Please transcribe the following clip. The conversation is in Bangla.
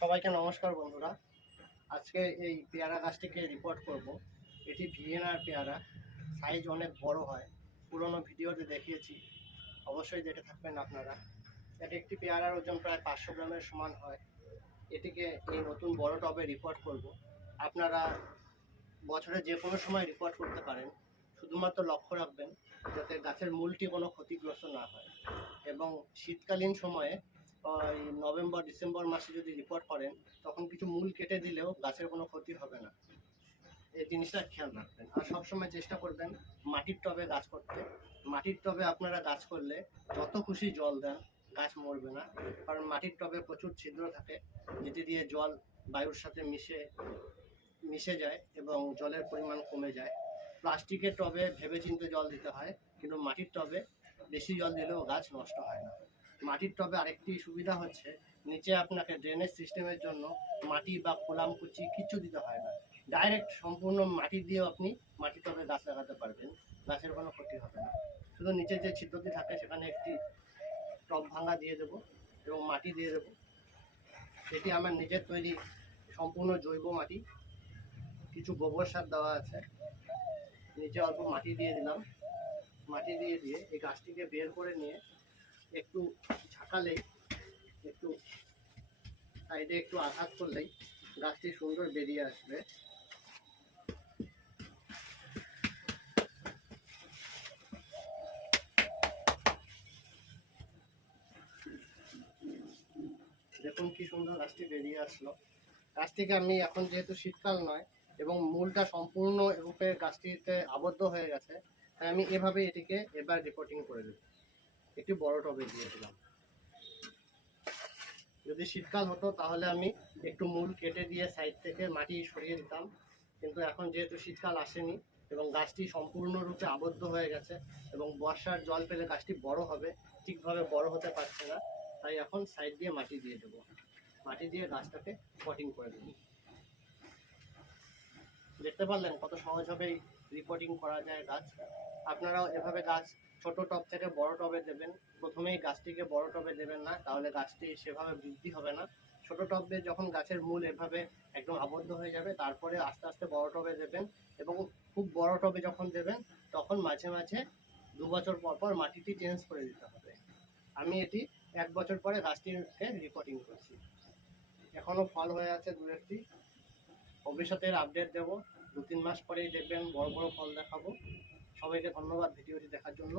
সবাইকে নমস্কার বন্ধুরা। আজকে এই পেয়ারা গাছটিকে রিপোর্ট করব। এটি ভিয়েনার পেয়ারা, সাইজ অনেক বড় হয়, পুরনো ভিডিওতে দেখিয়েছি, অবশ্যই দেখে থাকবেন আপনারা। এটি একটি পেয়ারার ওজন প্রায় 500 গ্রামের সমান হয়। এটিকে এই নতুন বড় টবে রিপোর্ট করব। আপনারা বছরে যে কোনো সময় রিপোর্ট করতে পারেন, শুধুমাত্র লক্ষ্য রাখবেন যাতে গাছের মূলটি কোনো ক্ষতিগ্রস্ত না হয়। এবং শীতকালীন সময়ে ওই নভেম্বর ডিসেম্বর মাসে যদি রিপোর্ট করেন, তখন কিছু মূল কেটে দিলেও গাছের কোনো ক্ষতি হবে না। এই জিনিসটা খেয়াল রাখবেন। আর সবসময় চেষ্টা করবেন মাটির টবে গাছ করতে। মাটির টবে আপনারা গাছ করলে যত খুশি জল দেন, গাছ মরবে না। কারণ মাটির টবে প্রচুর ছিদ্র থাকে, যেটি দিয়ে জল বায়ুর সাথে মিশে যায় এবং জলের পরিমাণ কমে যায়। প্লাস্টিকের টবে ভেবেচিন্তে জল দিতে হয়, কিন্তু মাটির টবে বেশি জল দিলেও গাছ নষ্ট হয় না। মাটির টবে আরেকটি সুবিধা হচ্ছে, নিচে আপনাকে ড্রেনেজ সিস্টেমের জন্য মাটি বা কুচি কিচ্ছু দিতে হয় না। ডাইরেক্ট সম্পূর্ণ মাটি দিয়েও আপনি মাটির টবে গাছ লাগাতে পারবেন, গাছের কোনো ক্ষতি হবে না। শুধু নিচে যে ছিদ্রটি থাকে সেখানে একটি টব ভাঙা দিয়ে দেবো এবং মাটি দিয়ে দেবো। এটি আমার নিজের তৈরি সম্পূর্ণ জৈব মাটি, কিছু গোবর সার দেওয়া আছে। নিচে অল্প মাটি দিয়ে দিলাম। মাটি দিয়ে এই গাছটিকে বের করে নিয়ে একটু ঝাঁকালেই, একটু সাইডে একটু আঘাত করলেই গাছটি সুন্দর বেরিয়ে আসবে। দেখুন কি সুন্দর গাছটি বেরিয়ে আসলো। গাছটিকে আমি এখন, যেহেতু শীতকাল নয় এবং মূলটা সম্পূর্ণ রূপে গাছটিতে আবদ্ধ হয়ে গেছে, তাই আমি এভাবে এটিকে এবার রিপোর্টিং করে দেব। একটি বড় টবে দিয়ে দিলাম। যদি শীতকাল হতো তাহলে আমি একটু মূল কেটে দিয়ে সাইড থেকে মাটি সরিয়ে দিতাম, কিন্তু এখন যেহেতু শীতকাল আসেনি এবং গাছটি সম্পূর্ণরূপে আবদ্ধ হয়ে গেছে এবং বর্ষার জল পেলে গাছটি বড় হবে, ঠিকভাবে বড় হতে পারছে না, তাই এখন সাইড দিয়ে মাটি দিয়ে দেবো। মাটি দিয়ে গাছটাকে পটিং করে দেবো। দেখতে পারলেন কত সহজভাবেই রিপোর্টিং করা যায় গাছ। আপনারাও এভাবে গাছ ছোট টব থেকে বড় টবে দেবেন। প্রথমেই গাছটিকে বড় টবে দেবেন না, তাহলে গাছটি সেভাবে বৃদ্ধি হবে না। ছোট টবে যখন গাছের মূল এভাবে একদম আবদ্ধ হয়ে যাবে, তারপরে আস্তে আস্তে বড় টবে দেবেন। এবং খুব বড় টবে যখন দেবেন, তখন মাঝে মাঝে 2 বছর পর পর মাটিটি চেঞ্জ করে দিতে হবে। আমি এটি 1 বছর পরে গাছটিকে রিপোর্টিং করছি। এখনো ফল হয়ে আছে 2-1টি। ভবিষ্যতের আপডেট দেবো। 2-3 মাস পরেই দেখবেন বড় বড় ফল দেখাবো। সবাইকে ধন্যবাদ ভিডিওটি দেখার জন্য।